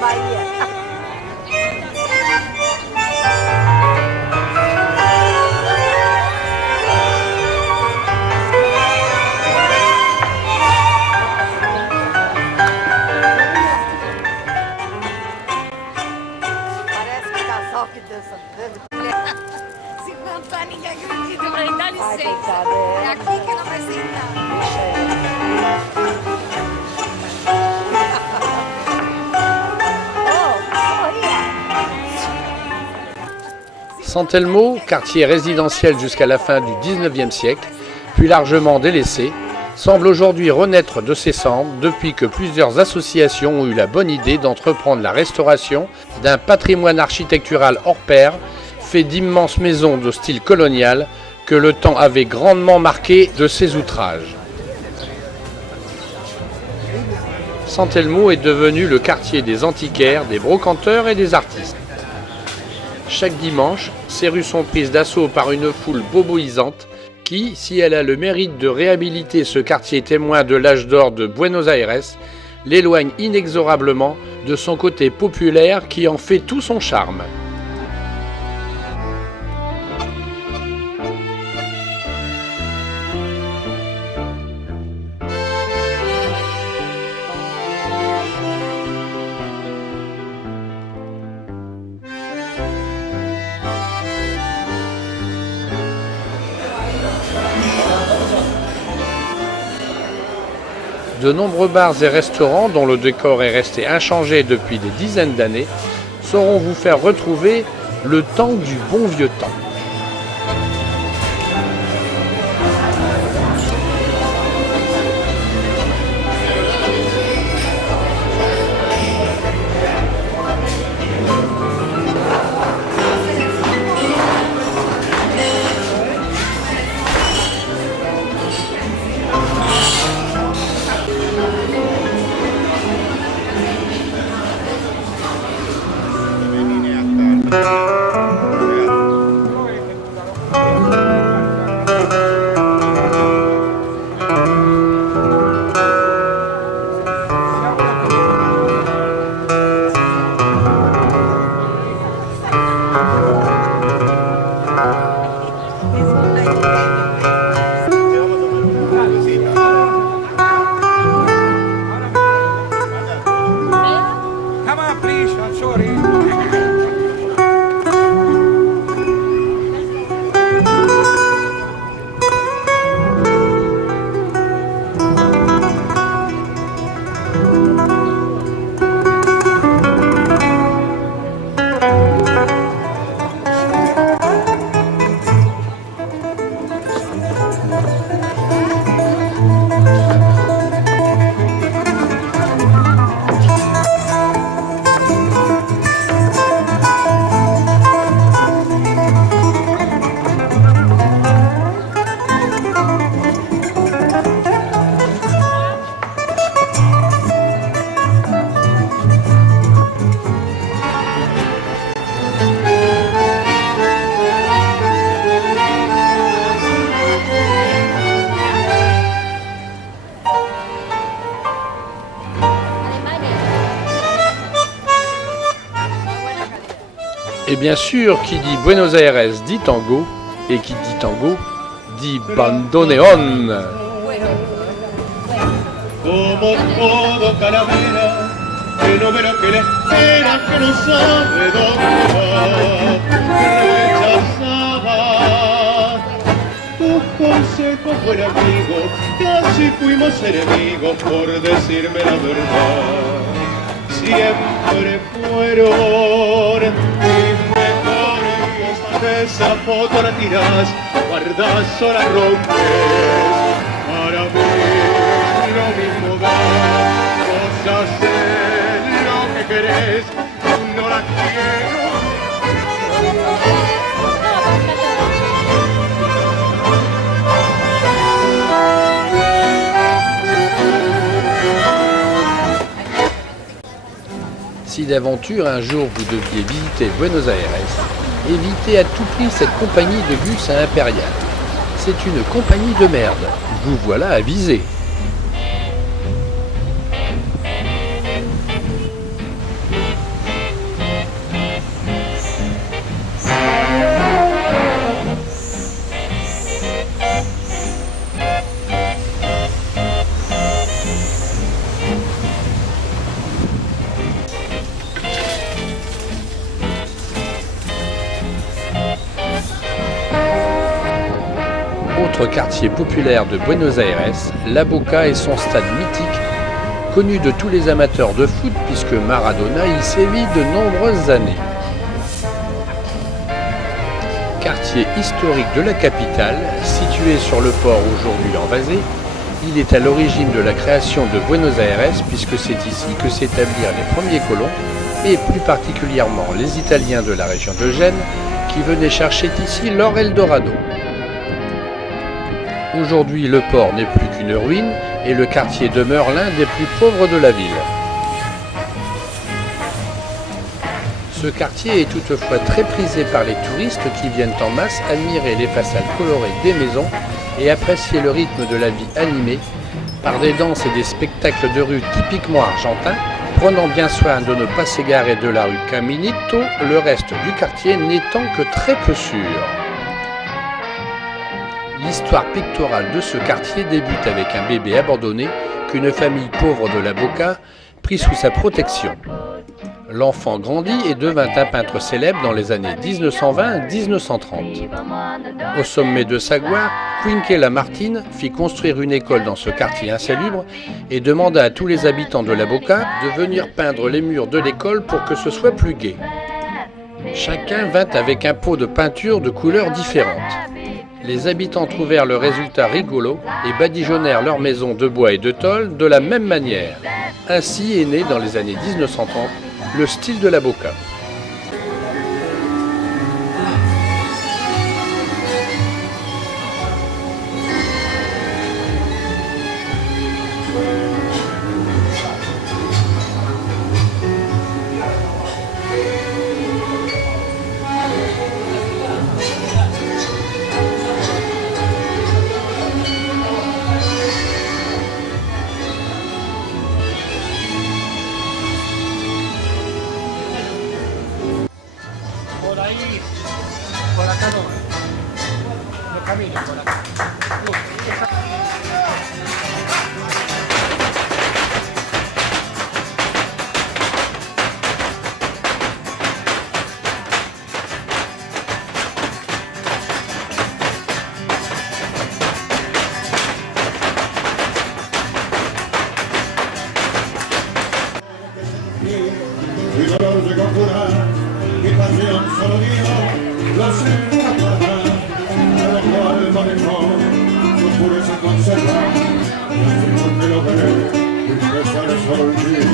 Bahia. Parece um casal que dança tanto. 50 anni che acredito, ma dà Ai, licenza. coitada. È a chi che la presenta? San Telmo, quartier résidentiel jusqu'à la fin du XIXe siècle, puis largement délaissé, semble aujourd'hui renaître de ses cendres depuis que plusieurs associations ont eu la bonne idée d'entreprendre la restauration d'un patrimoine architectural hors pair, fait d'immenses maisons de style colonial que le temps avait grandement marqué de ses outrages. San Telmo est devenu le quartier des antiquaires, des brocanteurs et des artistes. Chaque dimanche, ces rues sont prises d'assaut par une foule boboisante qui, si elle a le mérite de réhabiliter ce quartier témoin de l'âge d'or de Buenos Aires, l'éloigne inexorablement de son côté populaire qui en fait tout son charme. De nombreux bars et restaurants dont le décor est resté inchangé depuis des dizaines d'années sauront vous faire retrouver le temps du bon vieux temps. Et bien sûr, qui dit Buenos Aires dit tango, et qui dit tango dit bandoneón. Como todo calavera, que no verá que le espera, que no sabe dónde va, rechazaba tus consejos, buen amigo, casi fuimos enemigos por decirme la verdad. Siempre fueron mis mejores, esa foto la tirás, guardas o la rompes. Para mí lo mismo da, vos haces lo que querés, no la quiero. Si d'aventure un jour vous deviez visiter Buenos Aires, évitez à tout prix cette compagnie de bus à Impérial. C'est une compagnie de merde. Vous voilà avisé. autre quartier populaire de Buenos Aires, La Boca est son stade mythique, connu de tous les amateurs de foot puisque Maradona y sévit de nombreuses années. Quartier historique de la capitale, situé sur le port aujourd'hui envasé, il est à l'origine de la création de Buenos Aires puisque c'est ici que s'établirent les premiers colons et plus particulièrement les Italiens de la région de Gênes qui venaient chercher ici leur Eldorado. Aujourd'hui, le port n'est plus qu'une ruine et le quartier demeure l'un des plus pauvres de la ville. Ce quartier est toutefois très prisé par les touristes qui viennent en masse admirer les façades colorées des maisons et apprécier le rythme de la vie animée par des danses et des spectacles de rue typiquement argentins, prenant bien soin de ne pas s'égarer de la rue Caminito, le reste du quartier n'étant que très peu sûr. L'histoire picturale de ce quartier débute avec un bébé abandonné qu'une famille pauvre de La Boca prit sous sa protection. L'enfant grandit et devint un peintre célèbre dans les années 1920-1930. Au sommet de sa gloire, Quique Lamartine fit construire une école dans ce quartier insalubre et demanda à tous les habitants de La Boca de venir peindre les murs de l'école pour que ce soit plus gai. Chacun vint avec un pot de peinture de couleurs différentes. Les habitants trouvèrent le résultat rigolo et badigeonnèrent leur maison de bois et de tôle de la même manière. Ainsi est né dans les années 1930 le style de La Boca. Por acá no. No camino por acá. Mi dolor llegó a curar, mi pasión solo dio la segunda plata, pero cual manejó su pureza conserva, y así porque lo veré, empezar a sortir.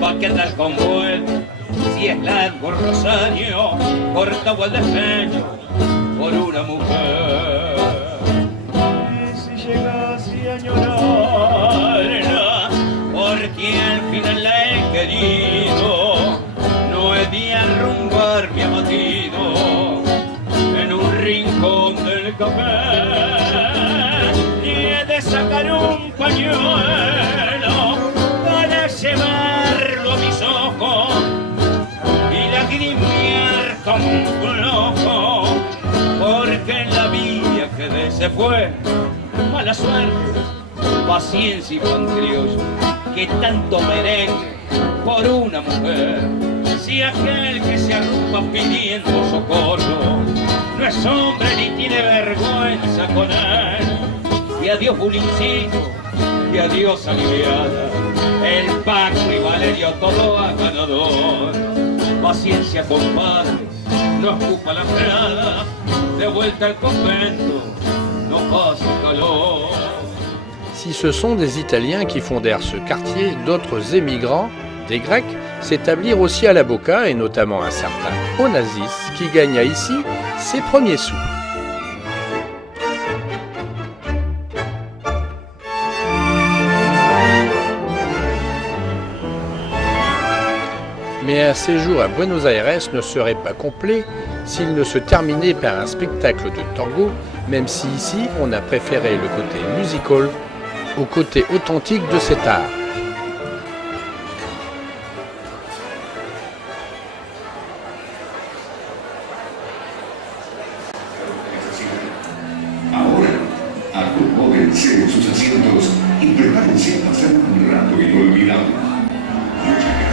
¿Pa' qué andar con vuelta? Si es largo rosario, cortado el despecho por una mujer. Y si llegase a añorarla, porque al final la he querido, no he de arrumbarme abatido en un rincón del café, ni he de sacar un pañuelo para llevarlo a mis ojos y lagrimear como un loco, porque en la vía que de se fue, mala suerte, paciencia y pan criollo, que tanto merengue por una mujer. Si aquel que se arrupa pidiendo socorro no es hombre ni tiene vergüenza con él, y adiós Julincito, que a Dios aliviada. El Paco y Valerio todo a ganador. Paciencia, compadre, no ocupa la frada. De vuelta al convento, no pasa calor. Si ce sont des Italiens qui fondèrent ce quartier, d'autres émigrants, des Grecs, s'établirent aussi à la Boca et notamment un certain Onassis qui gagna ici ses premiers sous. Mais un séjour à Buenos Aires ne serait pas complet s'il ne se terminait par un spectacle de tango, même si ici on a préféré le côté musical au côté authentique de cet art. Ahora, acomódense en sus asientos y prepárense a pasar un rato inolvidable. Muchas gracias.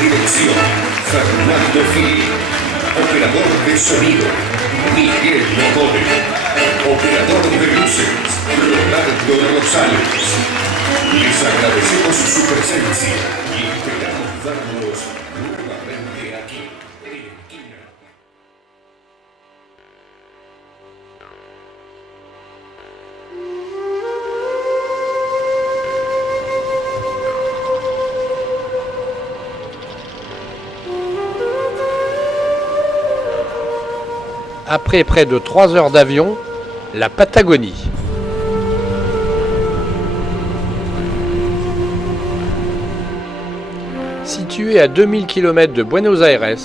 dirección, Fernando Gil. Operador de sonido, Miguel Mocone. Operador de luces, Rolando Rosales. Les agradecemos su presencia y esperamos verlos nuevamente aquí en Quina. Après près de 3 heures d'avion, la Patagonie. Située à 2000 km de Buenos Aires,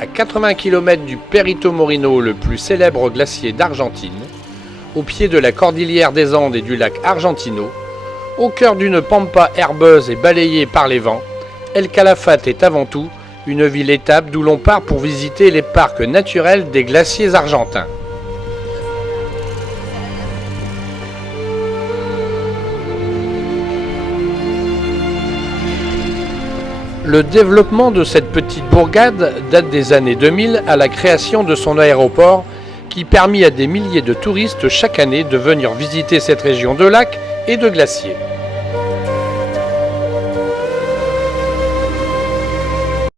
à 80 km du Perito Moreno, le plus célèbre glacier d'Argentine, au pied de la cordillère des Andes et du lac Argentino, au cœur d'une pampa herbeuse et balayée par les vents, El Calafate est avant tout une ville-étape d'où l'on part pour visiter les parcs naturels des glaciers argentins. Le développement de cette petite bourgade date des années 2000 à la création de son aéroport qui permit à des milliers de touristes chaque année de venir visiter cette région de lacs et de glaciers.